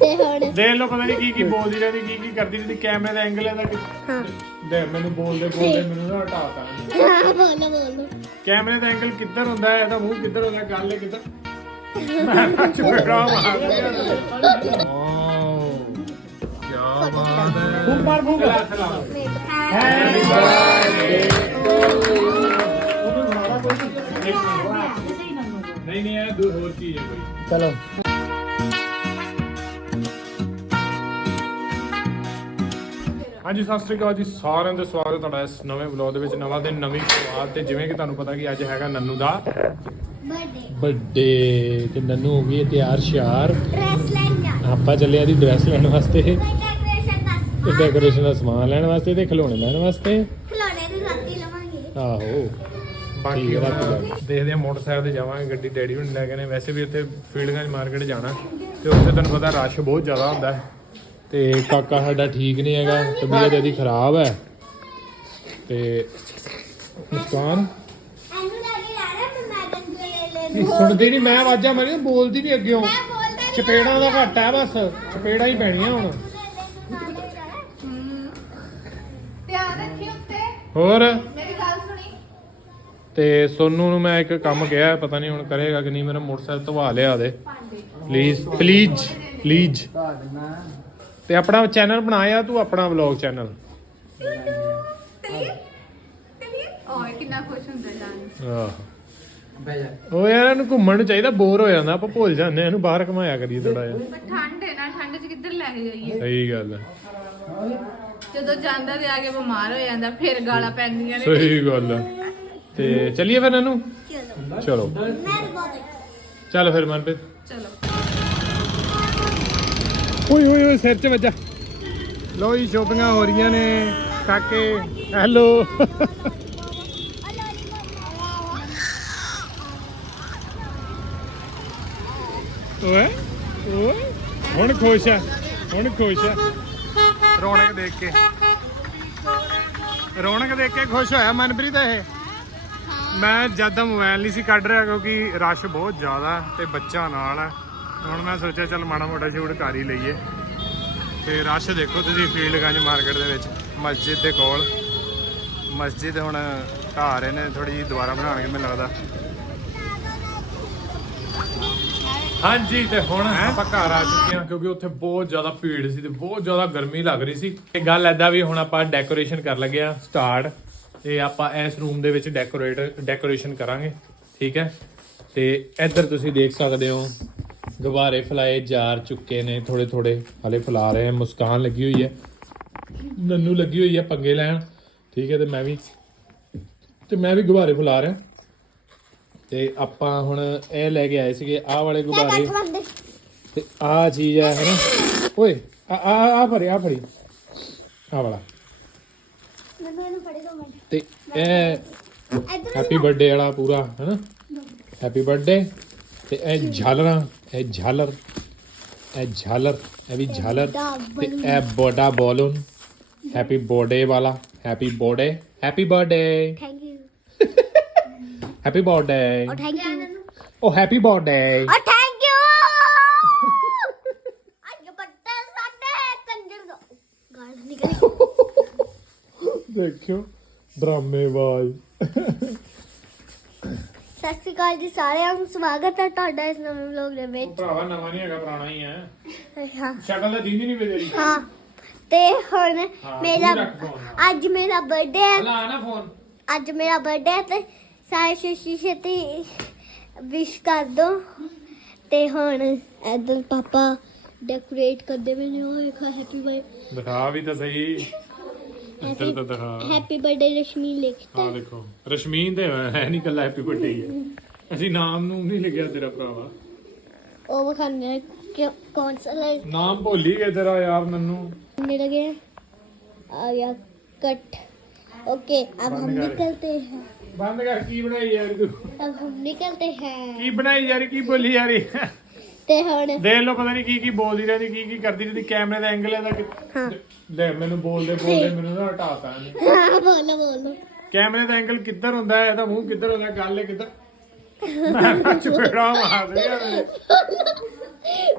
ਤੇ ਹੁਣ ਦੇਖ ਲਓ ਪਤਾ ਨਹੀਂ ਕੀ ਕੀ ਬੋਲਦੀ ਰਹਿੰਦੀ ਕੀ ਕੀ ਕਰਦੀ ਰਹਿੰਦੀ ਕੈਮਰੇ ਦਾ ਐਂਗਲ ਇਹਦਾ ਕਿ- ਹਾਂ। ਦੇਖ ਮੈਨੂੰ ਬੋਲਦੇ ਬੋਲਦੇ ਮੈਨੂੰ ਨਾ ਹਟਾਤਾ ਹਾਂ ਬੋਲੋ ਬੋਲੋ। ਕੈਮਰੇ ਦਾ ਐਂਗਲ ਕਿੱਧਰ ਹੁੰਦਾ ਹੈ? ਇਹਦਾ ਮੂੰਹ ਕਿੱਧਰ ਹੁੰਦਾ ਗੱਲ ਹੈ ਕਿੱਧਰ ਮੈਂ ਤਾਂ ਚਪੇੜਾ ਮਾਰ ਲਿਆ ਵਾਓ ਕੀ ਬਾਤ ਹੈ। ਫੂਕ ਮਾਰ ਫੂਕ। ਹੈਪੀ ਬਰਥਡੇ ਨਹੀਂ ਨਹੀਂ। ਇਹ ਦੋ ਹੋਰ ਚੀਜ਼ ਹੈ ਕੋਈ ਚਲੋ। ਹਾਂਜੀ ਸਤਿ ਸ੍ਰੀ ਅਕਾਲ ਜੀ। ਸਾਰਿਆਂ ਦਾ ਸਵਾਗਤ ਹੈ ਤੁਹਾਡਾ ਇਸ ਨਵੇਂ ਵਲੌਗ ਦੇ ਵਿੱਚ ਨਵਾਂ ਦਿਨ ਨਵੀਂ ਸ਼ੁਰੂਆਤ ਤੇ। ਜਿਵੇਂ ਕਿ ਤੁਹਾਨੂੰ ਪਤਾ ਕਿ ਅੱਜ ਹੈਗਾ ਨੰਨੂ ਦਾ ਬਰਥਡੇ ਤੇ ਨੰਨੂ ਹੋ ਗਈ ਹੈ ਤਿਆਰ ਸ਼ਿਆਰ। ਡਰੈਸ ਲੈਣ ਜਾ ਆਪਾਂ ਚੱਲੇ ਆ ਦੀ ਡਰੈਸ ਲੈਣ ਵਾਸਤੇ। ਡੈਕੋਰੇਸ਼ਨ ਦਾ ਡੈਕੋਰੇਸ਼ਨ ਦਾ ਸਮਾਨ ਲੈਣ ਵਾਸਤੇ ਤੇ ਖਿਡੌਣੇ ਲੈਣ ਵਾਸਤੇ। ਖਿਡੌਣੇ ਦੀ ਰਾਤੀ ਲਵਾਂਗੇ। ਆਹੋ। ਬਾਕੀ ਠੀਕ ਹੈ। ਦੇਖਦੇ ਆ ਮੋਟਰਸਾਈਕਲ ਤੇ ਜਾਵਾਂਗੇ ਗੱਡੀ ਡੈਡੀ ਹੁਣ ਲੈ ਕੇ ਨੇ ਵੈਸੇ ਵੀ ਉੱਥੇ ਫੀਲਡਗੰਜ ਮਾਰਕੀਟ ਜਾਣਾ। ਤੇ ਉੱਥੇ ਤੁਹਾਨੂੰ ਪਤਾ ਰਸ਼ ਬਹੁਤ ਜ਼ਿਆਦਾ ਹੁੰਦਾ। ਹੈ ਤੇ ਕਾਕਾ ਸਾਡਾ ਠੀਕ ਨਹੀਂ ਹੈਗਾ ਤਬੀਅਤ ਇਹਦੀ ਖਰਾਬ ਹੈ। ਤੇ ਮੁਸਕਾਨ? ਇਹ ਸੁਣਦੀ ਨਹੀਂ ਮੈਂ ਆਵਾਜ਼ਾਂ ਮਾਰੀ ਬੋਲਦੀ ਨਹੀਂ ਅੱਗਿਓਂ। ਮੈਂ ਬੋਲਦਾ ਚਪੇੜਾਂ ਦਾ ਘੱਟ ਹੈ ਬਸ ਚਪੇੜਾਂ ਹੀ ਪੈਣੀਆਂ ਹੁਣ। ਧਿਆਨ ਰੱਖੀ ਉੱਤੇ। ਹੋਰ? ਮੇਰੀ ਗੱਲ ਸੁਣੀ। ਤੇ ਸੋਨੂ ਨੂੰ ਮੈਂ ਇੱਕ ਕੰਮ ਕਿਹਾ ਪਤਾ ਨਹੀਂ ਹੁਣ ਕਰੇਗਾ ਕਿ ਨਹੀਂ ਮੇਰਾ ਮੋਟਰਸਾਈਕਲ ਧਵਾ ਲਿਆ ਦੇ ਪਲੀਜ਼ ਪਲੀਜ਼ ਪਲੀਜ਼। ਤੇ ਆਪਣਾ ਚੈਨਲ ਬਣਾਇਆ ਤੂੰ ਆਪਣਾ ਵਲੌਗ ਚੈਨਲ? ਤਲੀਏ ਤਲੀਏ ਓਏ ਕਿੰਨਾ ਖੁਸ਼ ਹੁੰਦਾ ਜਾਨ ਆਹ। ਉਹ ਯਾਰ ਇਹਨੂੰ ਘੁੰਮਣ ਨੂੰ ਚਾਹੀਦਾ ਬੋਰ ਹੋ ਜਾਂਦਾ ਆਪਾਂ ਭੁੱਲ ਜਾਂਦੇ ਹਾਂ ਇਹਨੂੰ ਬਾਹਰ ਘਮਾਇਆ ਕਰੀਏ ਥੋੜਾ ਜਿਹਾ। ਪਰ ਠੰਡ ਹੈ ਨਾ ਠੰਡ 'ਚ ਕਿੱਧਰ ਲੈ ਕੇ ਜਾਈਏ? ਸਹੀ ਗੱਲ ਹੈ। ਜਦੋਂ ਜਾਂਦਾ ਤੇ ਆ ਕੇ ਬਿਮਾਰ ਹੋ ਜਾਂਦਾ ਫਿਰ ਗਾਲਾਂ ਪੈਂਦੀਆਂ ਨੇ। ਸਹੀ ਗੱਲ ਹੈ। ਤੇ ਚੱਲੀਏ ਫਿਰ ਇਹਨੂੰ? ਚਲੋ। ਚਲੋ। ਮੈਂ ਬਹੁਤ ਚੱਲ ਫਿਰ ਮਨਪ੍ਰੀਤ। ਚਲੋ। ਓਏ ਓਏ ਓਏ ਸਿਰ 'ਚ ਵੱਜਾ। ਲੋ ਜੀ ਸ਼ੋਪਿੰਗਾਂ ਹੋ ਰਹੀਆਂ ਨੇ ਕਾਕੇ। ਹੈਲੋ। ਓਏ ਓਏ ਹੁਣ ਖੁਸ਼ ਆ ਹੁਣ ਖੁਸ਼ ਆ। ਰੌਣਕ ਦੇਖ ਕੇ। ਰੌਣਕ ਦੇਖ ਕੇ ਖੁਸ਼ ਹੋਇਆ ਮਨਪ੍ਰੀਤ ਇਹ? ਮੈਂ ਜਦ ਦਾ ਮੋਬਾਈਲ ਨਹੀਂ ਸੀ ਕੱਢ ਰਿਹਾ ਕਿਉਂਕਿ ਰਸ਼ ਬਹੁਤ ਜ਼ਿਆਦਾ ਤੇ ਬੱਚਾ ਨਾਲ ਹੈ ਹੁਣ ਮੈਂ ਸੋਚਿਆ ਚੱਲ ਮਾੜਾ ਮੋਟਾ ਸ਼ੂਟ ਕਰ ਹੀ ਲਈਏ। ਤੇ ਰਸ਼ ਦੇਖੋ ਤੁਸੀਂ ਫੀਲਡਗੰਜ ਮਾਰਕੀਟ ਦੇ ਵਿੱਚ ਮਸਜਿਦ ਦੇ ਕੋਲ। ਮਸਜਿਦ ਹੁਣ ਢਾਹ ਰਹੇ ਨੇ ਥੋੜੀ ਜਿਹੀ ਦੁਬਾਰਾ ਬਣਾਉਣਗੇ ਮੈਨੂੰ ਲੱਗਦਾ। ਹਾਂਜੀ ਤੇ ਹੁਣ ਆਪਾਂ ਘਰ ਆ ਚੁੱਕੇ ਹਾਂ ਕਿਉਂਕਿ ਉੱਥੇ ਬਹੁਤ ਜ਼ਿਆਦਾ ਭੀੜ ਸੀ ਤੇ ਬਹੁਤ ਜ਼ਿਆਦਾ ਗਰਮੀ ਲੱਗ ਰਹੀ ਸੀ। ਤੇ ਗੱਲ ਐਦਾਂ ਵੀ ਹੁਣ ਆਪਾਂ ਡੈਕੋਰੇਸ਼ਨ ਕਰ ਲੱਗੇ ਆ ਸਟਾਰਟ ਤੇ ਆਪਾਂ ਇਸ ਰੂਮ ਦੇ ਵਿੱਚ ਡੈਕੋਰੇਟ ਡੈਕੋਰੇਸ਼ਨ ਕਰਾਂਗੇ ਠੀਕ ਹੈ? ਤੇ ਇੱਧਰ ਤੁਸੀਂ ਦੇਖ ਸਕਦੇ ਹੋ ਗੁਬਾਰੇ ਫਲਾਏ ਜਾਰ ਚੁੱਕੇ ਨੇ ਥੋੜੇ ਥੋੜੇ ਹਲੇ ਫੁਲਾ ਰਹੇ ਆ ਮੁਸਕਾਨ ਲੱਗੀ ਹੋਈ ਹੈ ਨੰਨੂ ਲੱਗੀ ਹੋਈ ਹੈ ਪੰਗੇ ਲੈਣ ਠੀਕ ਹੈ ਤੇ ਮੈਂ ਵੀ ਤੇ ਮੈਂ ਵੀ ਗੁਬਾਰੇ ਫੁਲਾ ਰਿਹਾ। ਤੇ ਆਪਾਂ ਹੁਣ ਇਹ ਲੈ ਕੇ ਆਏ ਸੀਗੇ ਆਹ ਵਾਲੇ ਗੁਬਾਰੇ। ਤੇ ਆ ਚੀਜ਼ ਹੈ ਹਨਾ? ਓਏ ਆ ਆ ਆ ਫੜੀ ਆ ਫੜੀ। ਆ ਵਾਲਾ। ਤੇ ਇਹ ਹੈਪੀ ਬਰਥਡੇ ਵਾਲਾ ਪੂਰਾ ਹਨਾ? Happy birthday. ਤੇ ਇਹ ਝਾਲਰਾਂ ਇਹ ਝਾਲਰ ਇਹ ਝਾਲਰ ਇਹ ਵੀ ਝਾਲਰ ਤੇ ਇਹ ਬੋਡਾ ਬੋਲੂਨ। ਹੈਪੀ ਬਰਥਡੇ ਵਾਲਾ happy birthday happy birthday thank you happy birthday ਔਰ thank you O happy birthday ਔਰ ਥੈਂਕ ਯੂ ਅੱਜ ਬੱਟੇ ਸਾਡੇ ਕੰਜਰ ਦਾ। ਗਾਲ ਨਿਕਲੀ ਦੇਖਿਓ ਡਰਾਮੇਬਾਜ਼। ਸਤਿ ਸ਼੍ਰੀ ਅਕਾਲ ਜੀ ਸਾਰਿਆਂ ਨੂੰ ਸਵਾਗਤ ਹੈ ਤੁਹਾਡਾ ਇਸ ਨਵੇਂ ਵਲੌਗ ਦੇ ਵਿੱਚ। ਭਰਾਵਾ ਨਵਾਂ ਨਹੀਂ ਹੈਗਾ ਪੁਰਾਣਾ ਹੀ ਹੈ। ਹਾਂ। ਸ਼ਕਲ ਤਾਂ ਦੀਦੀ ਨਹੀਂ ਬਦਲੀ। ਹਾਂ ਤੇ ਹੁਣ ਹਾਂ, ਮੇਰਾ ਤੂੰ ਰੱਖ phone। ਅੱਜ ਮੇਰਾ ਬਰਥਡੇ ਹੈ। ਹਲਾ ਨਾ ਫੋਨ। ਅੱਜ ਮੇਰਾ ਬਰਥਡੇ ਹੈ ਤੇ ਸਾਰੇ ਸ਼ੀਸ਼ੀ ਛੇਤੀ ਵਿਸ਼ ਕਰ ਦੋ। ਤੇ ਹੁਣ ਇਧਰ ਪਾਪਾ ਡੈਕੋਰੇਟ ਕਰਦੇ ਪਏ ਨੇ ਉਹ ਹੈਪੀ ਬਰਥਡੇ ਦਿਖਾ ਵੀ ਤਾਂ ਸਹੀ। ਇੱਧਰ ਤਾਂ ਦਿਖਾ ਹੈਪੀ ਬਰਥਡੇ ਰਸ਼ਮੀ ਲਿਖਤਾ ਆ ਦੇਖੋ ਰਸ਼ਮੀਨ ਤੇ ਹੈ ਨਹੀਂ ਕੱਲਾ ਹੈਪੀ ਬਰਥਡੇ ਹੀ ਹੈ ਅਸੀਂ ਨਾਮ ਨੂੰ ਨਹੀਂ ਲਿਖਿਆ ਤੇਰਾ ਭਰਾਵਾ ਉਹ ਵਖਾਨੇ ਕਿ ਕੌਣ ਸਾ ਲੜ ਨਾਮ ਭੁੱਲ ਹੀ ਗਏ ਤੇਰਾ ਯਾਰ ਮੈਨੂੰ मेरा गया आ गया कट ओके अब हम बंद कर। निकलते हैं ਬੰਦ ਕਰ ਕੀ ਬਣਾਈ ਯਾਰ ਤੂੰ अब हम निकलते हैं ਕੀ ਬਣਾਈ ਯਾਰ ਕੀ ਬੋਲੀ ਯਾਰ ਤੇ ਹੁਣ। ਦੇਖ ਲਓ ਪਤਾ ਨਹੀਂ ਕੀ ਕੀ ਬੋਲਦੀ ਰਹਿੰਦੀ ਕੀ ਕੀ ਕਰਦੀ ਰਹਿੰਦੀ ਕੈਮਰੇ ਦਾ ਐਂਗਲ ਇਹਦਾ ਕਿ- ਲੈ ਮੈਨੂੰ ਬੋਲਦੇ ਬੋਲਦੇ ਮੈਨੂੰ ਨਾ ਹਟਾਤਾ ਇਹਨੇ। ਹਾਂ ਬੋਲੋ ਬੋਲੋ। ਕੈਮਰੇ ਦਾ ਐਂਗਲ ਕਿੱਧਰ ਹੁੰਦਾ ਹੈ ਇਹਦਾ ਮੂੰਹ ਕਿੱਧਰ ਹੁੰਦਾ ਹੈ, ਗੱਲ ਹੈ ਕਿੱਧਰ? ਮੈਂ ਚੁਪੜਾ ਮਾਰਦੇ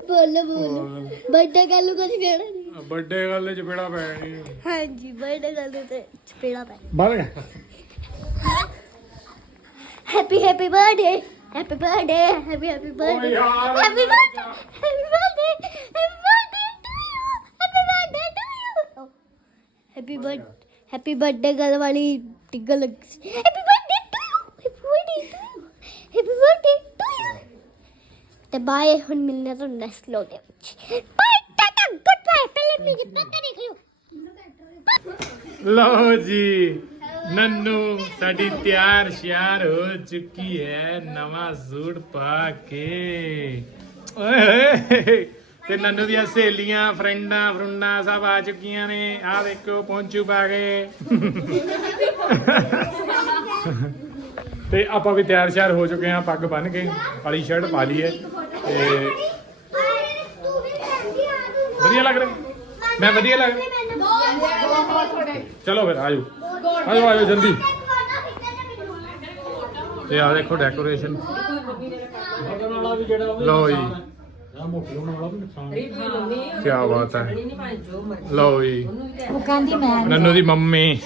ਬੋਲੋ ਬੋਲੋ। ਬਰਥਡੇ ਗੱਲ ਨੂੰ ਕੁਝ ਕਹਿਣਾ ਨਹੀਂ। ਵੱਡੇ ਗੱਲ ਚ ਚਪੇੜਾ ਪੈਣੀ ਹਾਂਜੀ ਬਰਥਡੇ ਗੱਲ ਨੂੰ ਤੇ ਚਪੇੜਾ ਪੈ ਬਲ happy happy birthday happy birthday happy happy birthday ਯਾਰ, happy birthday happy birthday happy birthday to you happy birthday to you happy birth happy birthday ਗੱਲ ਵਾਲੀ ਟਿੱਗਲ happy birthday to you happy birthday to you happy birthday to you ਤੇ bye ਹੁਣ ਮਿਲਣਾ ਤੁਹਾਨੂੰ next ਲੋ ਦੇ ਵਿੱਚ bye Tata good bye ਪਹਿਲੇ ਮੇਰੀ ਪਤਾ ਦੇਖ ਲਿਓ ਲਓ ਜੀ ਨੰਨੂ, ਸਾਡੀ ਤਿਆਰ ਸ਼ਿਆਰ ਹੋ ਚੁੱਕੀ ਹੈ, ਨਵਾਂ ਸੂਟ ਪਾ ਕੇ। ਓਏ ਹੋਏ ਤੇ ਨੰਨੂ ਦੀਆਂ ਸਹੇਲੀਆਂ, ਫਰੈਂਡਾਂ, ਫਰੁੰਡਾਂ ਸਭ ਆ ਚੁੱਕੀਆਂ ਨੇ। ਆ ਦੇਖੋ ਪਹੁੰਚੂ ਪਾ ਕੇ। ਤੇ ਆਪਾਂ ਵੀ ਤਿਆਰ ਸ਼ਿਆਰ ਹੋ ਚੁੱਕੇ ਹਾਂ, ਪੱਗ ਬੰਨ ਕੇ, ਵਾਲੀ ਸ਼ਰਟ ਪਾ ਲਈ ਹੈ। ਤੇ ਵਧੀਆ ਲੱਗ ਰਿਹਾ? ਮੈਂ ਵਧੀਆ ਲੱਗ ਰਿਹਾ? ਚਲੋ ਫਿਰ, ਆਜੋ। ਆਜੋ ਆਜੋ ਜਲਦੀ। ਤੇ ਆ ਦੇਖੋ ਡੈਕੋਰੇਸ਼ਨ ਲਓ ਜੀ। ਕੀ ਬਾਤ ਹੈ। ਲਓ ਜੀ। ਉਹ ਕਹਿੰਦੀ ਮੈਂ ਨੰਨੂ ਦੀ ਮੰਮੀ।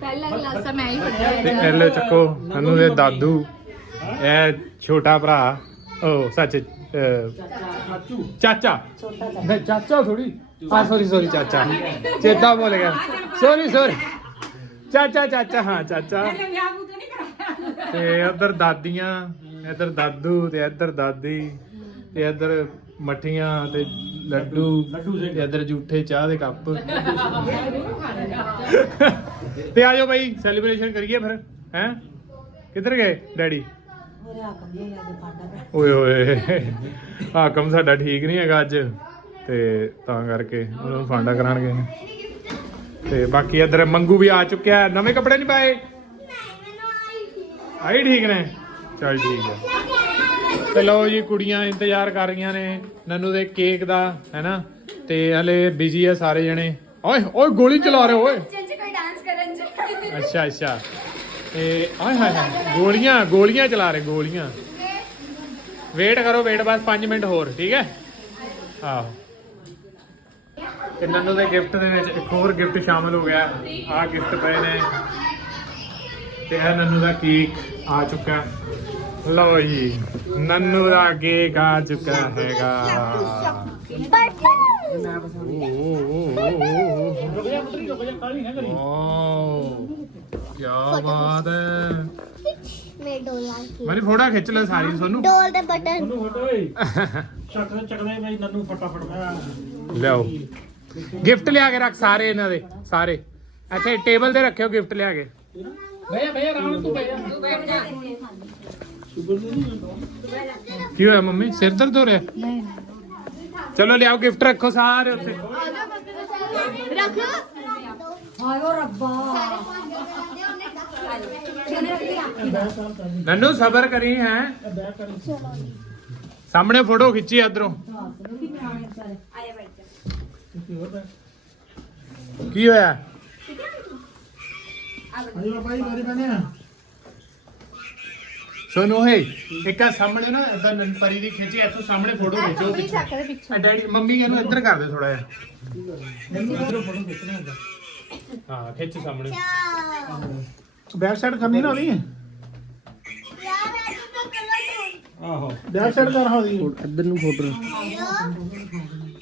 ਪਹਿਲਾ ਗਲਾਸਾ ਮੈਂ ਹੀ ਫੜਿਆ ਤੇ ਐਲੇ ਚੱਕੋ ਨੰਨੂ ਦੇ ਦਾਦੂ। ਇਹ ਛੋਟਾ ਭਰਾ। ਉਹ ਸੱਚ ਅਹ, ਚਾਚਾ। ਨਹੀਂ ਚਾਚਾ ਥੋੜੀ ਆ ਸੌਰੀ ਸੌਰੀ ਚਾਚਾ। ਚੇਤਾ ਭੁੱਲ ਗਿਆ। ਸੌਰੀ ਸੌਰੀ ਚਾਚਾ ਚਾਚਾ ਹਾਂ ਚਾਚਾ। ਤੇ ਉਧਰ ਦਾਦੀਆਂ ਇੱਧਰ ਦਾਦੂ ਤੇ ਇੱਧਰ ਦਾਦੀ ਤੇ ਇੱਧਰ ਮੱਠੀਆਂ ਤੇ ਲੱਡੂ ਤੇ ਇੱਧਰ ਜੂਠੇ ਚਾਹ ਦੇ ਕੱਪ। ਤੇ ਆਜੋ ਭਾਈ ਸੈਲੀਬ੍ਰੇਸ਼ਨ ਕਰੀਏ ਫਿਰ ਹੈ? ਕਿੱਧਰ ਗਏ ਡੈਡੀ? ਓਏ ਓਏ ਹਾਕਮ ਸਾਡਾ ਠੀਕ ਨਹੀਂ ਹੈਗਾ ਅੱਜ। ਤੇ ਤਾਂ ਕਰਕੇ ਉਹਨੂੰ ਫਾਂਡਾ ਕਰਾਣਗੇ ਤੇ ਬਾਕੀ ਇੱਧਰ ਮੰਗੂ ਵੀ ਆ ਚੁੱਕਿਆ ਨਵੇਂ ਕੱਪੜੇ ਨਹੀਂ ਪਾਏ? ਆਈ ਠੀਕ ਨੇ। ਚਲ ਠੀਕ ਹੈ। ਤੇ ਲਓ ਜੀ ਕੁੜੀਆਂ ਇੰਤਜ਼ਾਰ ਕਰ ਰਹੀਆਂ ਨੇ ਨਨੂ ਦੇ ਕੇਕ ਦਾ ਹੈਨਾ? ਤੇ ਹਲੇ ਬਿਜ਼ੀ ਆ ਸਾਰੇ ਜਣੇ। ਓਏ ਓਏ ਗੋਲੀ ਚਲਾ ਰਹੇ ਓਏ। ਅੱਛਾ ਅੱਛਾ। ਤੇ ਆਏ ਹਾਏ ਹਾਏ। ਗੋਲੀਆਂ ਗੋਲੀਆਂ ਚਲਾ ਰਹੇ ਗੋਲੀਆਂ। ਵੇਟ। ਕਰੋ ਵੇਟ ਬਸ 5 ਮਿੰਟ ਹੋਰ ਠੀਕ ਹੈ? ਆਹੋ। ਤੇ ਨੰਨੂ ਦੇ ਗਿਫਟ ਦੇ ਵਿੱਚ ਇੱਕ ਹੋਰ ਗਿਫਟ ਸ਼ਾਮਲ ਹੋ ਗਿਆ। ਆਹ ਗਿਫਟ ਪਏ ਨੇ। ਤੇ ਇਹ ਨੰਨੂ ਦਾ ਕੇਕ ਆ ਚੁੱਕਾ। ਲਓ ਜੀ ਨੰਨੂ ਦਾ ਕੇਕ ਆ ਚੁੱਕਾ ਹੈਗਾ। ਓ ਕੀ ਬਾਤ ਹੈ। ਮੈਂ ਡੋਲ ਲਾ ਕੇ। ਮੈਨੇ ਫੋਟੋ ਖਿੱਚ ਲੈ ਸਾਰੀ ਤੁਹਾਨੂੰ ਡੋਲ ਦੇ ਬਟਨ। ਚੱਕਦੇ ਚੱਕਦੇ ਬਈ ਨੰਨੂ ਫਟਾਫਟ। ਲਿਆਓ। ਗਿਫਟ ਲਿਆ ਕੇ ਰੱਖ ਸਾਰੇ ਇਹਨਾਂ ਦੇ ਸਾਰੇ। ਇੱਥੇ ਟੇਬਲ ਤੇ ਰੱਖਿਓ ਗਿਫਟ ਲਿਆ ਕੇ। ਕੀ ਹੋਇਆ ਮੰਮੀ? ਸਿਰ ਦਰਦ ਹੋ ਰਿਹਾ? ਚਲੋ ਲਿਆਓ ਗਿਫਟ ਰੱਖੋ ਸਾਰੇ ਉੱਥੇ। ਹਾਇਓ ਰੱਬਾ। ਨੰਨੂ ਸਬਰ ਕਰੀ ਹੈ। ਸਾਹਮਣੇ ਫੋਟੋ ਖਿੱਚੀ ਇਧਰੋਂ। ਕੀ ਹੋਇਆ? ਸੁਣੋ ਹੈ ਇੱਕ ਆ ਸਾਹਮਣੇ ਨਾ ਇਦਾਂ ਪਰੀ ਦੀ ਖਿੱਚੀ ਇੱਥੋਂ ਸਾਹਮਣੇ ਫੋਟੋ ਖਿੱਚੋ ਪਿੱਛੇ। ਡੈਡੀ ਮੰਮੀ ਇਹਨੂੰ ਇੱਧਰ ਕਰ ਦੇ ਥੋੜਾ ਜਿਹਾ। ਇੱਧਰੋਂ ਫੋਟੋ ਖਿੱਚਣਾ ਏਦਾਂ। ਹਾਂ ਖਿੱਚ ਸਾਹਮਣੇ। ਬੈਕ ਸਾਈਡ ਕਰਨੀ ਨਾ ਉਹਦੀ। ਯਾਰ ਇਹ ਤਾਂ ਕਲਰ ਆਹੋ। ਬੈਕ ਸਾਈਡ ਕਰ ਹਾਂ ਇੱਧਰ ਨੂੰ ਫੋਟੋ।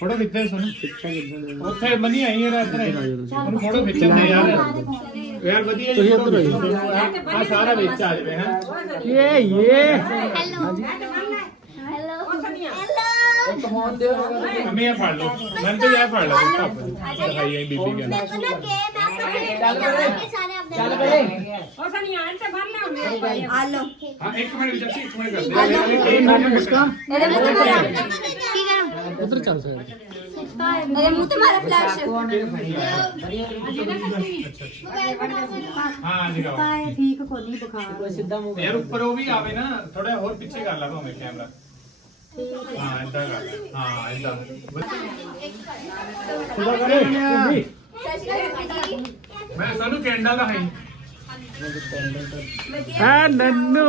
ਫੋਟੋ ਕਿੱਥੇ ਸੁਣ ਉੱਥੇ ਮਨੀ ਆਈ ਯਾਰ ਇੱਧਰ ਆਈ ਉਹਨੂੰ ਫੋਟੋ ਖਿੱਚਣ ਦੇ ਯਾਰ। ਯਾਰ ਵਧੀਆ ਜੀ ਫੋਟੋ ਆ ਸਾਰਾ ਵਿੱਚ ਆ ਜਵੇ ਹਾਂ। ਇਹ ਇਹ ਹੈਲੋ। ਹੈਲੋ। ਹੈਲੋ ਮੰਮੀ ਇਹ ਫੜ ਲਓ। ਮੈਂ ਤੇ ਇਹ ਫੜ ਲਓ। ਪਾਪਾ ਜੀ ਦਿਖਾਈ ਆਈ ਬੀਬੀ ਕਹਿੰਦੀ। ਮੈਂ ਕਹਿੰਦਾ ਕਿ ਮੈਂ ਆਪਣੇ ਸਾਰੇ ਆਪਣੇ ਚੱਲ ਬੜੇ ਹਾਂ ਇੱਕ ਮਿੰਟ ਜੱਸੀ ਇੱਕ ਮਿੰਟ ਕਰਦੇ ਆ। ਮੁਸਕਾਨ ਇਹਦੇ ਮੂੰਹ ਤੇ ਮਾਰਾ ਕੀ ਕਰਾਂ ਉਧਰ ਚੱਲ ਸਕਦੇ ਇਹਦੇ ਮੂੰਹ ਤੇ ਮਾਰਾ ਫਲੈਸ਼ ਹਾਂ ਜੀ ਗਾਓ ਠੀਕ ਕੋਲੀ ਬੁਖਾਰ ਯਾਰ ਉੱਪਰ ਉਹ ਵੀ ਆਵੇ ਨਾ ਥੋੜਾ ਹੋਰ ਪਿੱਛੇ ਕਰ ਲਾ ਭਾਵੇਂ ਕੈਮਰਾ ਹਾਂ ਇਦਾਂ ਕਰ ਲੈ। ਹਾਂ ਇਦਾਂ ਮੈਂ ਸਾਨੂੰ ਕੈਂਡਾ ਦਾ ਹੈ ਹੈ ਨੰਨੂ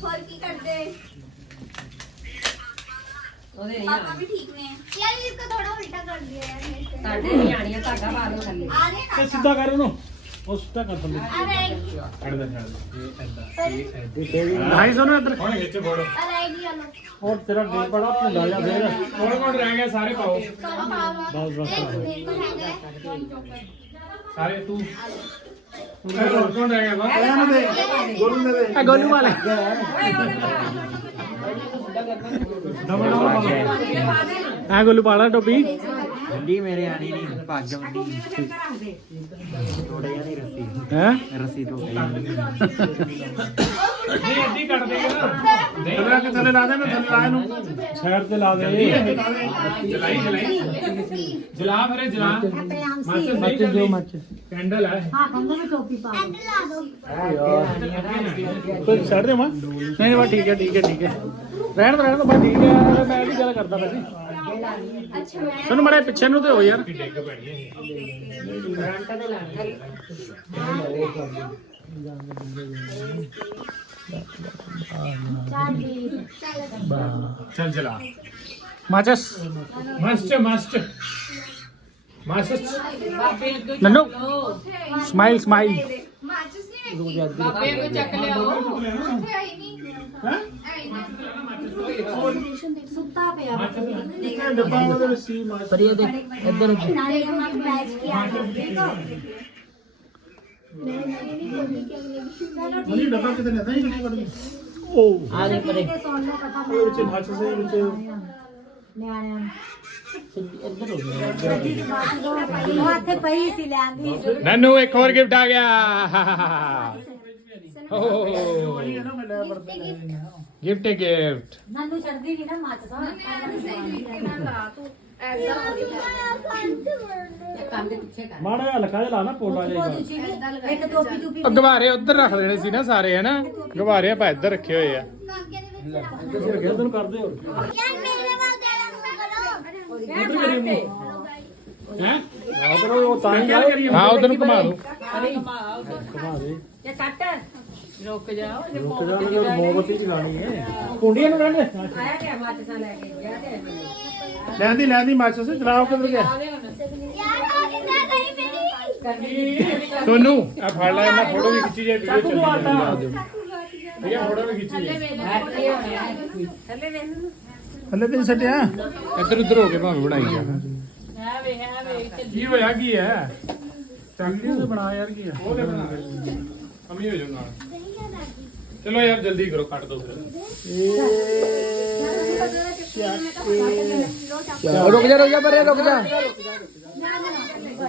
ਹੋਰ ਕੀ ਕਰਦੇ ਪਾਪਾ ਵੀ ਠੀਕ ਨੇ ਯਾਰ इसका थोड़ा उल्टा कर दिया यार मेरे से ਸਾਡੇ ਨਿਆਣੀਆਂ ਧਾਗਾ ਪਾ ਲਓ ਥੱਲੇ आ रहे ना ਸਿੱਧਾ ਕਰ ਉਹਨੂੰ ਉਹ ਸਿੱਧਾ ਕਰ ਥੱਲੇ आएगी ਛੱਡ ਦੇ ਛੱਡ ਦੇ ਇਹ ਏਦਾਂ ਨਹੀਂ ਸੁਣੋ ਇੱਧਰ ਹੁਣ ਖਿੱਚ ਫੋੜੋ आएगी चलो ਹੋਰ ਤੇਰਾ ਡੇ ਬੜਾ ਭੁੰਡਾ ਜਾ ਫੇਰ ਕੌਣ ਕੌਣ ਰਹਿ ਗਿਆ ਸਾਰੇ ਪਾਓ चलो पापा ਬਸ ਬਸ मेरे को है ਸਾਰੇ ਤੂੰ ਹੋਰ ਕੌਣ ਰਹਿ ਗਿਆ ਵਾ ਆ ਗੋਲੂ ਵਾਲੇ ਆ ਗੋਲੂ ਪਾਲਾ ਟੋਪੀ। ਵੱਡੀ ਮੇਰੇ ਆਣੀ ਨਹੀਂ ਭੱਜ ਵੱਡੀ ਤੋੜੇ ਨਹੀਂ ਰੱਸੀ। ਹੈ? ਰੱਸੀ ਤੋੜੇ ਨਹੀਂ ਅੱਧੀ ਕੱਟ ਦੇਗੇ ਨਾ। ਥੱਲੇ ਕਿ ਥੱਲੇ ਲਾ ਦੇ ਮੈਂ ਥੱਲੇ ਲਾ ਇਹਨੂੰ। ਸਾਈਡ ਤੇ ਲਾ ਦੇ। ਜਲਾਈ ਜਲਾਈ। ਜਲਾ ਫਰੇ ਜਲਾ। ਮੱਚ ਨਹੀਂ ਜੋ ਮੱਚ। ਕੈਂਡਲ ਹੈ। ਹਾਂ ਕੰਨਾਂ ਵਿੱਚ ਟੋਪੀ ਪਾ ਕੋਈ ਛੱਡ ਦੇ ਮਾਂ। ਨਹੀਂ ਬਾ ਠੀਕ ਹੈ ਠੀਕ ਹੈ ਠੀਕ ਹੈ। ਰਹਿਣ ਦੋ ਰਹਿਣ ਦੋ ਬਸ ਠੀਕ ਹੈ ਮੈਂ ਵੀ ਗੱਲ ਕਰਦਾ ਵੈਸੇ ਸੁਣ ਮੜੇ ਪਿੱਛੇ ਨੂੰ ਤੇ ਹੋ ਯਾਰ ਡਿੱਗ ਪੈਣੀ ਹੈ। ਚੱਲ ਜਲਾ ਮਾਚਸ। ਮਸਟ ਮਸਟ ਮਸਟ ਨੰਨੂ। ਸਮਾਈਲ ਸਮਾਈਲ ਬਾਬੇ ਨੂੰ ਚੱਕ ਲਿਆਓ ਸੁੱਤਾ ਪਿਆ ਪਰ ਇਹ ਦੇਖ ਇੱਧਰ ਨਾਲੇ ਹਮਾਂ ਮੈਚ ਕੀ ਆ ਦੇਖੋ ਨਹੀਂ ਡੱਬਾ ਕਿਤੇ ਨਹੀਂ ਨਹੀਂ ਕਿਤੇ ਕੱਢੀ ਉਹ ਆ ਦੇ ਪਰੇ। ਸੌਣ ਨੂੰ। ਪਤਾ ਮੈਂ ਵਿੱਚ ਮਾਚਸ ਦੇ ਵਿੱਚ ਨਿਆਣਿਆਂ ਇੱਧਰ ਹੋ ਗਿਆ। ਉਹ ਹੱਥੇ ਪਈ ਸੀ ਲੈਂਦੀ ਨਨੂ ਇੱਕ ਹੋਰ ਗਿਫਟ ਆ ਗਿਆ ਗਿਫਟ ਗਿਫਟ ਨੰਨੂ ਛੱਡਦੀ ਨਹੀਂ ਨਾ ਮੱਚ ਦੇ ਪਿੱਛੇ ਕਰ। ਮਾੜਾ ਹਲਕਾ ਜਿਹਾ ਲਾ ਨਾ ਪੋਟਾ ਜਿਹਾ ਹੀ ਤੁਸੀਂ ਵੀ ਇੱਕ ਟੋਪੀ ਟੋਪੀ ਗਵਾਰੇ ਉੱਧਰ ਰੱਖ ਦੇਣੇ ਸੀ ਨਾ ਸਾਰੇ ਹਨਾ? ਗਵਾਰੇ ਆਪਾਂ ਇੱਧਰ ਰੱਖੇ ਹੋਏ ਆ। ਬਸ ਫਿਰ ਤੈਨੂੰ ਕਰਦੇ ਹੋਰ ਹੈ? ਆ ਪਰ ਉਹ ਤਾਂ ਹੀ ਹਾਂ ਉਧਰ ਨੂੰ ਘੁਮਾ ਦੋ ਘੁਮਾ ਦੇ। ਇਹ ਕੱਟ ਰੁਕ ਜੇ ਜਾ ਮੋਮਬਤੀ ਚਲਾਣੀ ਹੈ। ਕੁੰਡੀਆਂ ਨੂੰ ਰਹਿਣ ਦੇ। ਆਇਆ ਕਿ ਮੱਚ ਸਾ ਲੈ ਕੇ ਗਿਆ ਤੇ ਲੈਂਦੀ ਲੈਂਦੀ ਮਾਚਸ ਚਲਾਓ ਕਿੱਧਰ ਗਿਆ? ਸੋਨੂ ਆ ਫੜ ਲੈ ਮੈਂ ਫੋਟੋ ਵੀ ਖਿੱਚੀ ਜਾਏ ਵੀਡੀਓ ਚੱਲੀ ਜਾਂਦੀ ਠੀਕ ਹੈ ਫੋਟੋ ਵੀ ਖਿੱਚੀ ਜਾਏ ਹੱਲੇ ਤੇ ਸੱਟਿਆ ਇੱਧਰ ਉੱਧਰ ਹੋ ਕੇ ਭਾਵੇਂ ਬਣਾਈ ਜਾ। ਹੈ ਵੇ ਹੈ ਵੇ ਕੀ ਹੋਇਆ ਕੀ ਹੈ? ਚਾਕੂ ਤੇ ਬਣਾ ਯਾਰ ਕੀ ਆ ਉਹਦੇ ਬਣਾ ਕਮੀ ਹੋ ਜਾਊ ਨਾਲ। ਚਲੋ ਯਾਰ ਜਲਦੀ ਕਰੋ ਕੱਟ ਦੋ ਫਿਰ। ਰੁਕ ਜਾ ਰੁਕ ਜਾ ਪਰੇ ਰੁਕ ਜਾ।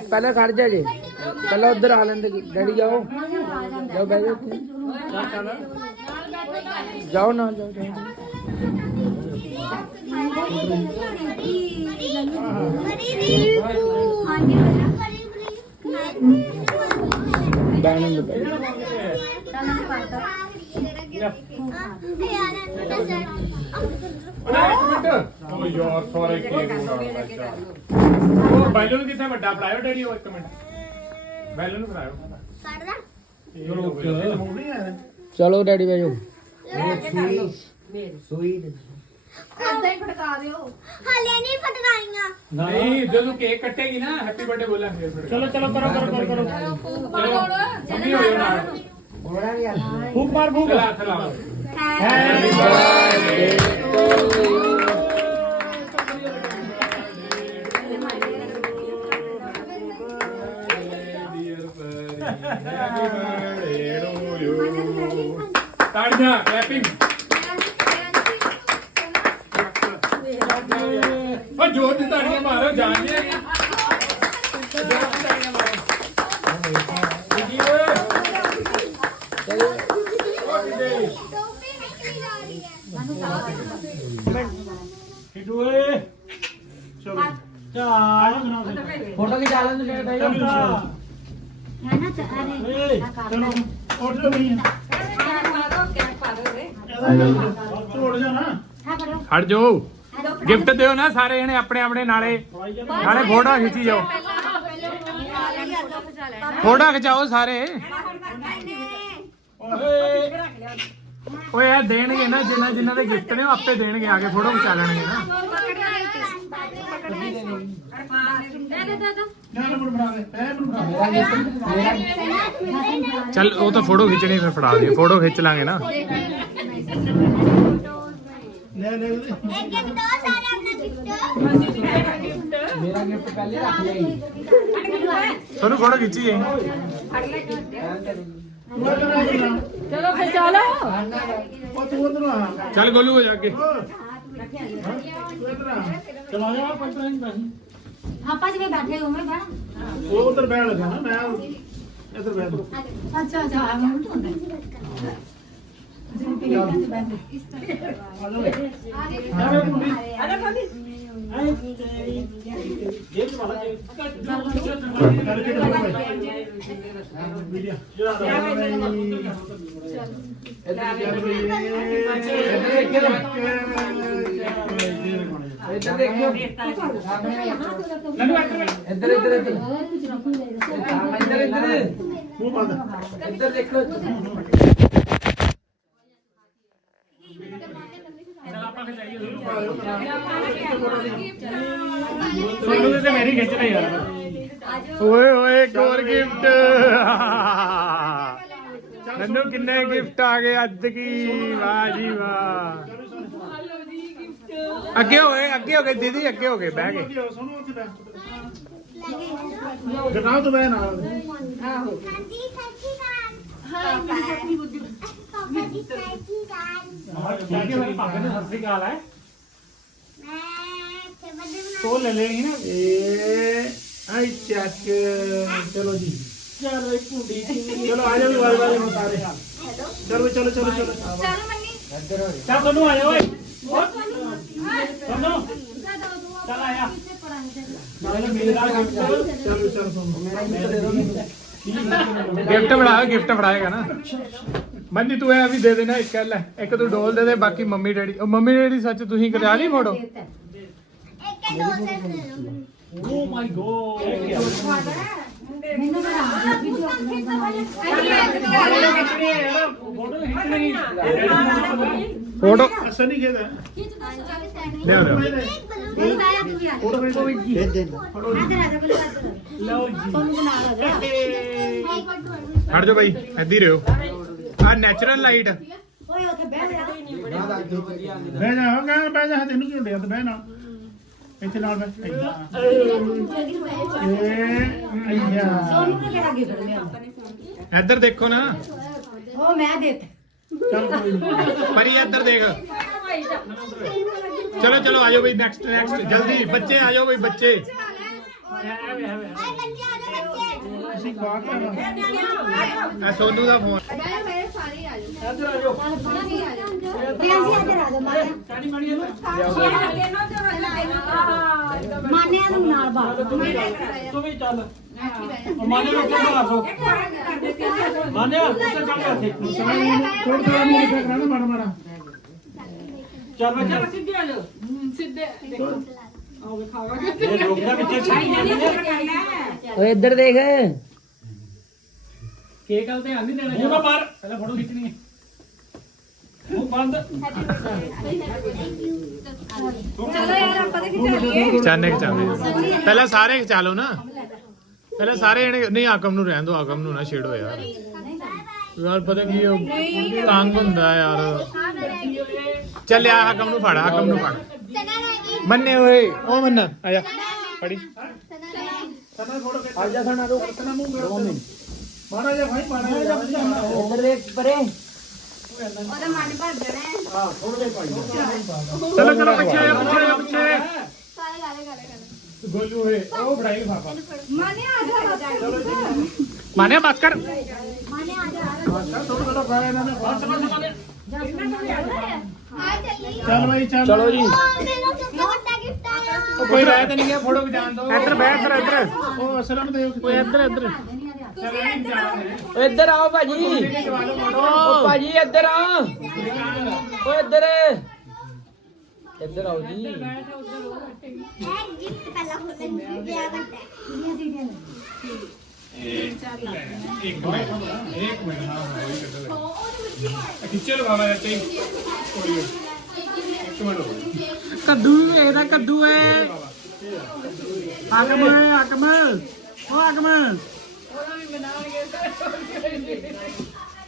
ਪਹਿਲਾਂ ਖੜ ਜਾ ਜੇ। ਪਹਿਲਾਂ ਉੱਧਰ ਆ ਲੈਂਦੇ ਡੈਡੀ ਜਾਓ। ਜਾਓ ਉੱਥੇ ਜਾਓ ਨਾ ਜਾਓ। ਜਾਓ। ਓ ਯਾਰ ਸੌਰੀ ਕੇਕ ਉਹ ਬੈਲੂਨ ਕਿੱਥੇ ਵੱਡਾ ਫੜਾਇਓ ਡੈਡੀ ਉਹ ਇੱਕ ਮਿੰਟ। ਬੈਲੂਨ ਫੜਾਇਓ ਚਲੋ ਡੈਡੀ ਬਹਿ ਜਾਓ ਏਦਾਂ ਹੀ ਫਟਕਾ ਦਿਓ। ਹਾਲੇ ਨਹੀਂ ਫਟਕਾਈਆਂ ਨਹੀਂ ਜਦੋਂ ਕੇਕ ਕੱਟੇਗੀ ਨਾ ਹੈਪੀ ਬਰਥਡੇ ਬੋਲਾਂਗੇ ਫਿਰ ਚਲੋ ਚਲੋ ਕਰੋ ਕਰੋ ਕਰੋ ਕਰੋ। ਚਲੋ ਮੰਮੀ ਹੋਇਓ ਨਾਲ। ਫੂਕ ਮਾਰ ਫੂਕ। ਚਲਾ ਹੱਥ ਲਾਓ। ਤਾੜੀਆਂ ਕਲੈਪਿੰਗ ਜੋਰ ਦੀ ਤਾੜੀਆਂ ਮਾਰੋ ਜਾਣ ਨਹੀਂ ਹੈਗੀ ਜੋਰ ਦੀ ਤਾੜੀਆਂ ਮਾਰੋ। ਜੀ ਓਏ। ਓ ਫੋਟੋ ਹੈ ਨਾ। ਆ ਹਟ ਜਾਓ। ਗਿਫਟ ਦਿਓ ਨਾ ਸਾਰੇ ਜਣੇ ਆਪਣੇ ਆਪਣੇ, ਨਾਲੇ ਨਾਲੇ ਫੋਟੋ ਖਿੱਚੀ ਜਾਓ। ਫੋਟੋ ਖਿਚਾਓ ਸਾਰੇ। ਓਏ, ਇਹ ਦੇਣਗੇ ਨਾ, ਜਿਨ੍ਹਾਂ ਜਿਨ੍ਹਾਂ ਦੇ ਗਿਫਟ ਨੇ, ਉਹ ਆਪੇ ਦੇਣਗੇ, ਆ ਕੇ ਫੋਟੋ ਖਿਚਾ ਲੈਣਗੇ ਨਾ। ਚੱਲ, ਉਹ ਤਾਂ ਫੋਟੋ ਖਿੱਚਣੀ, ਫਿਰ ਫੜਾ ਦੇ ਫੋਟੋ ਖਿੱਚ ਲਾਂਗੇ ਨਾ। ਇੱਕ ਇੱਕ ਦੋ ਸਾਰੇ ਆਪਣਾ ਗਿਫਟ ਮੇਰਾ ਗਿਫਟ ਪਹਿਲੇ ਰੱਖ ਲਈ ਤੁਹਾਨੂੰ ਫੋਟੋ ਖਿੱਚੀ ਜਾਈ ਚਲੋ ਫਿਰ ਚਲੋ। ਚੱਲ ਗੋਲੂ ਹੋ ਜਾ ਕੇ। ਆਪਾਂ ਜਿਵੇਂ ਬੈਠੇ ਹੋਵੇਂ ਬਣਾ ਉਹ ਉਧਰ ਬੈਠ ਲਗਾ ਨਾ ਮੈਂ ਇੱਧਰ ਬੈਠ ਅੱਛਾ ਅੱਛਾ ਆ ਮੈਂ ਉਠਾਉਂਦਾ ਇੱਧਰ ਦੇਖਿਓ ਇੱਧਰ ਇੱਧਰ ਇੱਧਰ ਹਾਂ, ਇੱਧਰ ਇੱਧਰ ਮੂੰਹ ਬੰਦ ਇੱਧਰ ਦੇਖੋ। ਸੋਨੂੰ ਤੇ ਮੇਰੀ ਖਿੱਚ ਰਹੀ ਯਾਰ ਓਏ ਓਏ ਇੱਕ ਹੋਰ ਗਿਫਟ ਨੰਨੂ ਕਿੰਨੇ ਗਿਫਟ ਆ ਗਏ ਅੱਜ ਕੀ ਵਾਹ ਜੀ ਵਾਹ ਅੱਗੇ ਹੋ ਗਏ ਅੱਗੇ ਹੋ ਗਏ ਦੀਦੀ ਅੱਗੇ ਹੋ ਗਏ ਬਹਿ ਗਏ ਸੋਨੂੰ ਉੱਥੇ ਬੈਠ ਗਨਾਹ ਤੋਂ ਬੈ ਨਾਲ ਹਾਂਜੀ ਨੇ ਸਤਿ ਸ੍ਰੀ ਅਕਾਲ ਹੈ ਮੈਂ ਤੇ ਬੱਦੇ ਬਣਾ ਲੈ ਲੈਣੀ ਨਾ ਏ ਆਈ ਚੱਕ ਚਲੋ ਜੀ ਚਲੋ ਇੱਕ ਕੁੰਡੀ ਚਲੋ ਆ ਜਾਓ ਵਾਰ ਵਾਰ ਸਾਰੇ ਚਲੋ ਚਲੋ ਚਲੋ ਚਲੋ ਚਲੋ ਮੰਨੀ ਚੱਲ ਤੁਹਾਨੂੰ ਆ ਜਾ ਓਏ ਤੁਹਾਨੂੰ ਚੱਲ ਆਇਆ ਨਾਲੇ ਮੇਰਾ ਗਿਫਟ ਚਲੋ ਚਲੋ ਤੁਹਾਨੂੰ ਗਿਫਟ ਫੜਾਓ ਗਿਫਟ ਫੜਾਏਗਾ ਨਾ। ਮੰਨੀ ਤੂੰ ਇਹ ਵੀ ਦੇ ਦੇਣਾ ਇੱਕ ਲੈ ਇੱਕ ਤੂੰ ਡੋਲ ਦੇ ਦੇ ਬਾਕੀ ਮੰਮੀ ਡੈਡੀ ਉਹ ਮੰਮੀ ਡੈਡੀ ਸੱਚ ਤੁਸੀਂ ਕਰਾ ਲਈ ਫੋਟੋ ਇੱਕ ਇੱਕ ਦੋ ਲਓ ਓ ਮਾਈ ਗੋਡ ਮੈਨੂੰ ਬਣਾ ਵੀਡੀਓ ਫੋਟੋ ਅਸਰ ਨਹੀਂ ਖੇਦਾ ਦੇ ਦੇ ਲਓ ਜੀ ਜਾ ਹਟ ਜਾਓ ਬਾਈ ਹੀ ਰਹੋ ਆ ਨੈਚੁਰਲ ਲਾਈਟ ਓਏ ਉੱਥੇ ਬਹਿ ਜਾ ਬਹਿ ਜਾ ਹੋ ਗਾ ਬਹਿ ਜਾ ਤੈਨੂੰ ਕਿਉਂ ਡਿਆ ਤੇ ਬਹਿ ਨਾ ਇੱਥੇ ਨਾਲ ਬਹਿ ਏਦਾਂ। ਇਹ ਅਈਆ। ਸੋਨੂੰ ਨੇ ਕਿਹੜਾ ਗਿਫਟ ਲਿਆ ਇੱਧਰ ਦੇਖੋ ਨਾ। ਉਹ ਮੈਂ ਦੇਤ ਚੱਲ ਕੋਈ ਨੀ। ਪਰੀ ਇੱਧਰ ਦੇਖ। ਚਲੋ ਚਲੋ ਆਜੋ ਬਈ ਨੈਕਸਟ ਨੈਕਸਟ ਜਲਦੀ ਬੱਚੇ ਆਜੋ ਬਈ ਬੱਚੇ। ਆਏ ਬੱਚੇ ਆ ਜਾ ਬੱਚੇ ਅਸੀਂ ਖਵਾ ਕੇ ਆਵਾਂਗੇ। ਆ ਸੋਨੂ ਦਾ ਫੋਨ ਪ੍ਰਿਆੰਸੀ ਆਦਰ ਆ ਜਾ ਮਾਰਿਆ ਮਾਨਿਆ ਨੂੰ ਨਾਲ ਬਾਤ ਤੂੰ ਵੀ ਚੱਲ ਮਾਨੇ ਨੂੰ ਕਿਉਂ ਮਾਰ ਦੋ ਮਾਨੇ ਉੱਤੇ ਚੱਲ ਇੱਥੇ ਥੋੜਾ ਥੋੜਾ ਮੂੰਹ ਤੇ ਕਰਨਾ ਮਾੜਾ ਮਾੜਾ ਚੱਲ ਬੱਚਾ ਸਿੱਧੇ ਆ ਜਾ ਸਿੱਧੇ ਇਹ ਲੋਕ ਦਾ ਵਿੱਚ ਛਾਈ ਓਏ ਇੱਧਰ ਦੇਖ ਕੇਕ ਵਾਲ ਧਿਆਨ ਨਹੀਂ ਦੇਣਾ ਨਾ ਮਾਰ। ਪਹਿਲਾਂ ਫੋਟੋ ਖਿੱਚਣੀ ਹੈ। ਮੂੰਹ ਬੰਦ। ਚਲੋ ਯਾਰ ਆਪਾਂ ਤੇ ਖਿਚਾ ਲਈਏ ਚਾਨੇ ਚਾਨੇ ਪਹਿਲਾਂ ਸਾਰੇ ਖਿਚਾ ਲਓ ਨਾ। ਪਹਿਲਾਂ ਸਾਰੇ ਜਣੇ ਨਹੀਂ ਆਕਮ ਨੂੰ ਰਹਿਣ ਦਿਓ ਆਕਮ ਨੂੰ ਨਾ ਛੇੜੋ ਯਾਰ। ਯਾਰ ਪਤਾ ਕੀ ਉਹ ਤੰਗ ਹੁੰਦਾ ਯਾਰ। ਚੱਲ ਆ ਆਕਮ ਨੂੰ ਫੜ ਆਕਮ ਨੂੰ ਫੜ। ਮੰਨੇ ਓਏ ਉਹ ਮੰਨਾ। ਆਇਆ ਫੜੀ ਸਨਾ ਖਿੱਚ। ਆ ਜਾ ਸਨਾ ਰੋ ਸਨਾ ਮੂੰਹ ਕਰ ਮਾੜਾ ਜਿਹਾ ਭਾਈ ਮਾੜਾ ਜਿਹਾ ਉਹ ਇੱਧਰ ਦੇਖ ਪਰੇ। ਉਹਦਾ ਮਨ ਭਰ ਜਾਣਾ। ਹੈ। ਆਹ ਥੋੜੇ ਭਾਈ। ਚਲੋ ਚਲੋ ਪਿੱਛੇ ਆ ਜਾਓ, ਪਿੱਛੇ ਆ ਜਾਓ, ਪਿੱਛੇ। ਸਾਰੇ ਗਾਲੇ ਗਾਲੇ ਗਾਲੇ। ਗੋਲੂ ਹੈ ਉਹ ਬੜਾਈ ਫਾਪਾ ਮਾਨੇ ਆ ਜਾ ਮਾਨਿਆ ਬਸ ਕਰ ਮਾਨੇ ਆ ਜਾ ਥੋੜਾ ਥੋੜਾ ਖਾਇਆ ਇਹਨਾਂ ਨੇ ਹਾਂ ਚੱਲੀ ਚੱਲ ਭਾਈ ਚੱਲ। ਚਲੋ ਜੀ। ਉਹ ਮੈਨੂੰ ਕਿਉਂ ਵੱਡਾ ਗਿਫਟ ਆਇਆ ਕੋਈ ਰਹਿ ਤਾਂ ਨਹੀਂ ਗਿਆ ਫੋਟੋ ਖਿਚਾਣ ਦੋ ਇੱਧਰ ਬੈਠ ਇੱਧਰ ਇੱਧਰ। ਉਹ ਅਸਲਮ ਦੇ ਕੋਈ ਇੱਧਰ ਇੱਧਰ। ਇੱਧਰ ਆਓ। ਭਾਜੀ ਓ ਭਾਜੀ ਇੱਧਰ ਆ ਓ ਇੱਧਰ ਇੱਧਰ ਆਓ ਜੀ ਇਹ ਗਿਫਟ ਪਹਿਲਾਂ ਖੋਲਣ ਗਿਆ ਵੱਡਾ ਇੱਕ ਮਿੰਟ ਇੱਕ ਮਿੰਟ ਹਾਂ ਹਾਂ ਉਹੀ ਕੱਢ ਲੈ ਖਿੱਚੇ ਲਵਾਵਾ ਜਾਂ ਤੇ ਕੋਈ ਇੱਕ ਮਿੰਟ ਹੋ। ਕੱਦੂ ਇਹਦਾ ਕੱਦੂ ਏ ਅਕਮ ਅਕਮ ਓ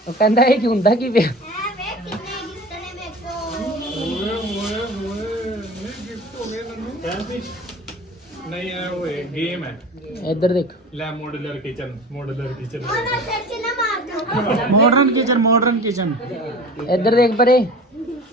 ਉਹ ਕਹਿੰਦਾ ਇਹ ਕੀ ਕੀ ਪਿਆ? ਨਹੀਂ ਇਹ ਉਹ ਗੇਮ ਹੈ। ਇੱਧਰ ਦੇਖ। ਲੈ modular kitchen modular kitchen modern kitchen modern kitchen ਇੱਧਰ ਦੇਖ ਪਰੇ।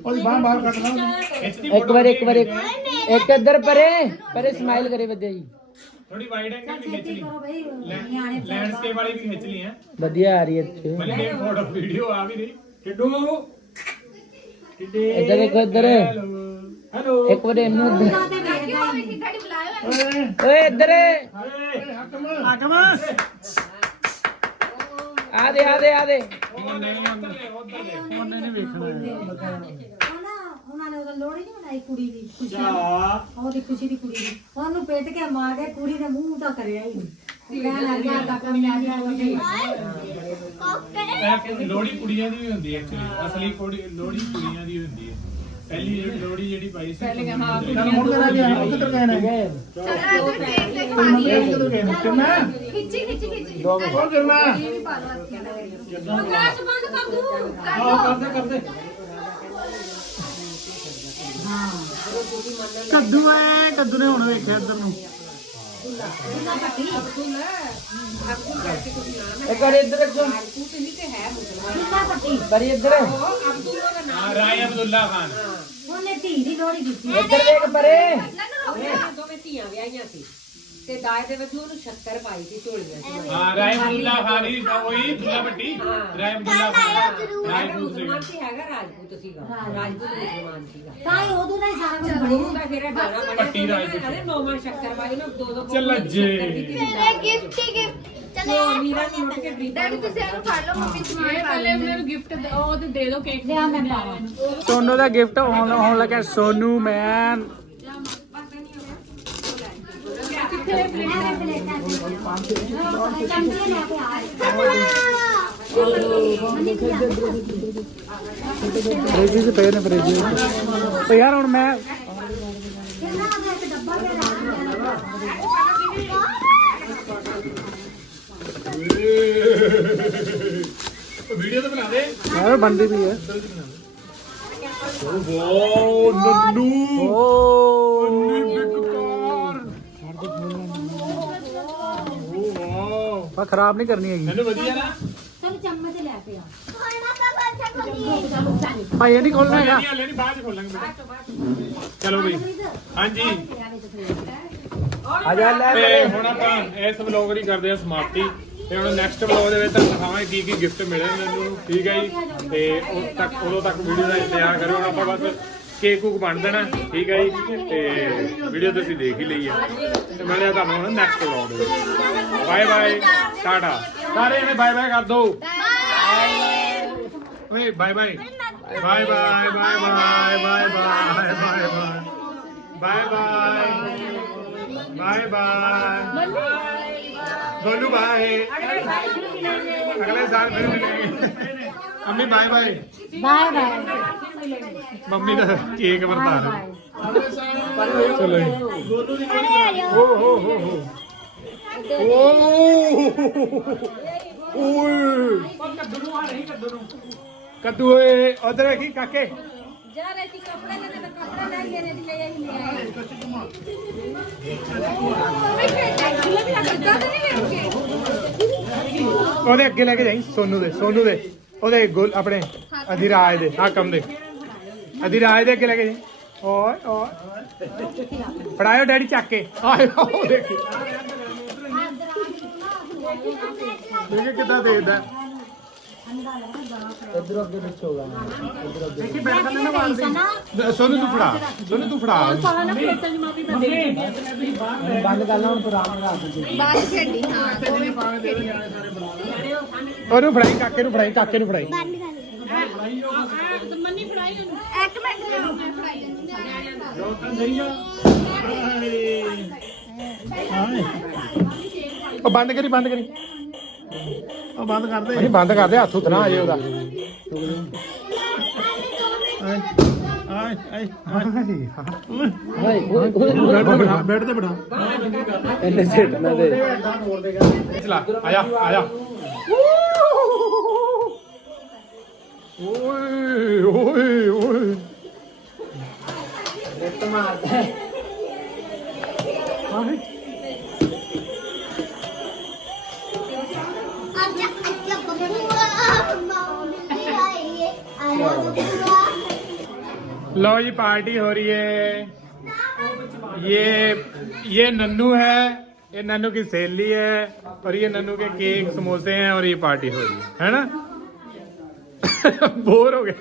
ਉਹਦੀ ਬਾਹ ਬਾਹਰ ਕੱਢ ਲਾ ਇੱਕ ਵਾਰ ਇੱਕ ਵਾਰ ਇੱਕ ਇੱਕ ਇੱਧਰ ਪਰੇ ਪਰੇ ਸਮਾਈਲ ਕਰੇ ਵਧੀਆ ਜੀ ਥੋੜੀ ਵਾਈਡ ਐਂਗਲ ਵੀ ਖਿੱਚ ਲਈ ਲੈਂਡਸਕੇਪ ਵਾਲੀ ਵੀ ਖਿੱਚ ਲਈ ਹੈ ਵਧੀਆ ਆ ਰਹੀ ਹੈ ਇੱਥੇ ਫੋਟੋ ਵੀਡੀਓ ਆ ਵੀ ਰਹੀ ਕਿੱਡੂ ਇੱਧਰ ਦੇਖੋ ਇੱਧਰ ਹੈਲੋ ਇੱਕ ਵਾਰ ਇਹਨੂੰ। ਓਏ ਇੱਧਰ ਹਾਕਮ ਆ ਦੇ ਆ ਦੇ ਆ ਦੇ। ਦੇ ਦੇ ਉਹਨੇ ਨਹੀਂ ਵੇਖਣਾ ਉਹਨਾਂ ਨੇ ਉਹਦਾ ਲੋੜੀ ਨਹੀਂ ਬਣਾਈ ਕੁੜੀ ਦੀ ਖੁਸ਼ੀ ਉਹਦੀ ਖੁਸ਼ੀ ਦੀ ਕੁੜੀ ਦੀ। ਉਹਨੂੰ ਪੇਟ ਕੇ ਮਾਰ ਕੇ ਕੁੜੀ ਨੇ ਮੂੰਹ ਤਾਂ ਕਰਿਆ ਹੀ ਨਹੀਂ। ਕਹਿਣ ਲੱਗ ਗਿਆ ਕਾਕਾ ਮੈਂ ਆ ਗਿਆ ਲੋਹੜੀ ਕੁੜੀਆਂ ਦੀ ਵੀ ਹੁੰਦੀ ਐਕਚੁਅਲੀ ਅਸਲੀ ਲੋਹੜੀ ਕੁੜੀਆਂ ਦੀ ਹੁੰਦੀ ਹੈ। ਕੱਦੂ ਐ ਕੱਦੂ ਨੇ ਹੁਣ ਵੇਖਿਆ ਇੱਧਰ ਨੂੰ। ਇੱਕ ਵਾਰ ਇੱਧਰ ਰੱਖੋ। ਤੂੰ ਤੇ ਨਹੀਂ ਤੇ ਹੈ ਮੁਸਲਮਾਨ। ਬੜੀ ਇੱਧਰ। ਹਾਂ ਰਾਏ ਅਬਦੁੱਲਾ ਖਾਨ। ਧੀ ਦੀ ਲੋੜੀ ਦਿੱਤੀ ਇੱਧਰ ਦੇਖ ਪਰੇ। ਦੋਵੇਂ ਧੀਆਂ ਵਿਆਹੀਆਂ ਸੀ। ਤੇ ਦਾਜ ਦੇ ਵਿੱਚ ਉਹਨੂੰ 76 ਪਾਈ ਸੀ ਝੋਲੀਆਂ ਚ। ਹਾਂ ਖਾਨ ਹੀ ਉਹੀ ਦੁੱਲਾ ਰਾਏ ਅਬਦੁੱਲਾ ਖਾਨ ਰਾਜਪੂਤ ਮੁਸਲਮਾਨ ਸੀ ਹੈਗਾ ਰਾਜਪੂਤ ਸੀਗਾ। ਰਾਜਪੂਤ ਮੁਸਲਮਾਨ ਸੀਗਾ। ਤਾਂ ਹੀ ਉਦੋਂ ਦਾ ਹੀ ਸਾਰਾ ਕੁਝ ਬਣਿਆ। ਉਹਦਾ ਫਿਰ ਇਹ ਗਾਣਾ ਬਣਿਆ ਪੱਟੀ ਰਾਜਪੂਤ। ਨੌਵਾਂ ਸ਼ੱਕਰ ਵਾਲੀ ਨੂੰ ਦੋ ਦੋ ਚੱਲ ਜੇ। ਮੇਰੇ ਗਿਫਟ ਗਿਫਟ ਚਲੇ ਮੀਰਾ ਨੂੰ ਉੱਠ ਕੇ ਡਰੀਪ ਡੈਡੀ ਤੁਸੀਂ ਇਹਨੂੰ ਫੜ ਲਓ ਮੰਮੀ ਸਮਾਨ ਪਹਿਲੇ ਮੈਨੂੰ ਗਿਫਟ ਉਹ ਤੇ ਦੇ ਦਿਓ ਕੇਕ ਲਿਆ ਮੈਂ ਪਾਵਾਂ। ਸੋਨੂ ਦਾ ਗਿਫਟ ਆਉਣ ਆਉਣ ਲੱਗਾ ਸੋਨੂ ਮੈਨ। ਫ੍ਰਿਜ 'ਚ ਪਏ ਨੇ ਫ੍ਰਿਜ 'ਚ। ਯਾਰ ਹੁਣ ਮੈਂ ਵੀਡੀਓ ਤਾਂ ਬਣਾ ਦੇ ਬੰਦੀ ਵੀ ਹੈ। ਵਾਓ ਨੰਨੂ। ਓ। ਵਾਓ ਆ ਖਰਾਬ ਨਹੀਂ ਕਰਨੀ ਹੈਗੀ। ਮੈਨੂੰ ਵਧੀਆ ਨਾ। ਚਲ ਚਮਚ ਲੈ ਪਿਆ ਖਾਣਾ ਤਾਂ ਬੱਚਾ ਕੋਲੀ ਭਾਈ ਇਹ ਨਹੀਂ ਖੋਲਣਾ ਹੈਗਾ। ਨਹੀਂ ਹਲੇ ਨਹੀਂ ਬਾਅਦ ਚ ਖੋਲਾਂਗੇ ਬੇਟਾ। ਚਲੋ ਬਈ। ਹਾਂਜੀ। ਆ ਜਾ ਲੈ ਤੇ ਹੁਣ ਆਪਾਂ ਇਸ ਵਲੌਗ ਦੀ ਕਰਦੇ ਆ ਸਮਾਪਤੀ। ਤੇ ਹੁਣ ਨੈਕਸਟ ਵਲੌਗ ਦੇ ਵਿੱਚ ਤੁਹਾਨੂੰ ਦਿਖਾਵਾਂਗੇ ਕੀ ਕੀ ਗਿਫਟ ਮਿਲੇ ਮੈਨੂੰ। ਠੀਕ ਹੈ ਜੀ? ਤੇ ਉਸ ਤੱਕ ਉਦੋਂ ਤੱਕ ਵੀਡੀਓ ਦਾ ਇੰਤਜ਼ਾਰ ਕਰੋ ਹੁਣ ਆਪਾਂ ਬਸ ਕੇਕ ਕੁਕ ਬਣ ਦੇਣਾ ਠੀਕ ਹੈ ਜੀ? ਤੇ ਵੀਡੀਓ ਤੁਸੀਂ ਦੇਖ ਹੀ ਲਈ ਹੈ। ਤੇ ਮਿਲਦੇ ਤੁਹਾਨੂੰ ਹੁਣ ਨੈਕਸਟ ਵਲੌਗ ਦੇ ਵਿੱਚ। ਬਾਏ ਬਾਏ ਟਾਟਾ ਸਾਰੇ ਜਣੇ ਬਾਏ ਬਾਏ ਕਰ ਦੋ ਓਏ bye bye bye bye bye bye bye bye bye bye bye bye bye bye Golu bye अगले साल फिर मिलेंगे अम्मी bye bye bye bye mummy का केक बता रहे चलो हो हो हो हो कद्दू है उधर की काके ਉਹਦੇ ਅੱਗੇ ਲੈ ਕੇ ਜਾਈ ਸੋਨੂ ਦੇ ਸੋਨੂ ਦੇ। ਉਹਦੇ ਗੋਲ ਆਪਣੇ ਅਧਿਰਾਜ ਦੇ ਆ ਕੰਮ ਦੇ। ਅਧਿਰਾਜ ਦੇ ਅੱਗੇ ਲੈ ਕੇ ਜਾਈ। ਓਏ ਓਏ। ਫੜਾਇਓ ਡੈਡੀ ਚੱਕ ਕੇ। ਆਏ ਉਹ ਦੇਖੀ। ਦੇਖੇ ਕਿੱਦਾਂ ਦੇਖਦਾ। ਇਧਰ ਅੱਗੇ ਪਿੱਛੇ ਹੋਗਾ ਸੋਨੂ ਤੂੰ ਫੜਾ। ਸੋਨੂ ਤੂੰ ਫੜਾ। ਬੰਦ ਕਰ ਲਾ ਹੁਣ ਤੂੰ ਆਰਾਮ ਨਾਲ ਰੱਖ ਦੇ ਬਾਹਰ ਖੇਡੀ ਹਾਂ ਦੋਵੇਂ ਖੇਡੀ। ਉਹਨੂੰ ਫੜਾਈ ਕਾਕੇ ਨੂੰ ਫੜਾਈ ਕਾਕੇ ਨੂੰ ਫੜਾਈ। ਬੰਦ ਕਰ ਇੱਕ ਮਿੰਟ ਲਿਆਓ ਮੈਂ ਫੜਾਈ ਜਾਂਦੀ ਹਾਂ। ਉਹ ਬੰਦ ਕਰੀ ਬੰਦ ਕਰੀ। ਉਹ ਬੰਦ ਕਰ ਦੇ। ਬੰਦ ਕਰ ਦੇ ਹੱਥ ਉੱਤ ਨਾ ਆ ਜੇ ਉਹਦਾ। ਆਏ ਆਏ ਹਾਏ ਓਏ ਓਏ ਬੈਠ ਤੇ ਬਿਠਾ ਇਹਨੇ ਸਿੱਟ ਨਾ ਦੇ। ਚਲਾ ਆਇਆ ਆਇਆ। ਓਏ ਓਏ ਓਏ। ਰਿੱਟ ਮਾਰਦਾ। ਹੈ। लो जी, पार्टी हो रही है। ये ये नन्नू है, ये नन्नू की सहेली है और ये नन्नू के केक, समोसे हैं और ये पार्टी हो रही है है ना? बोर हो गए।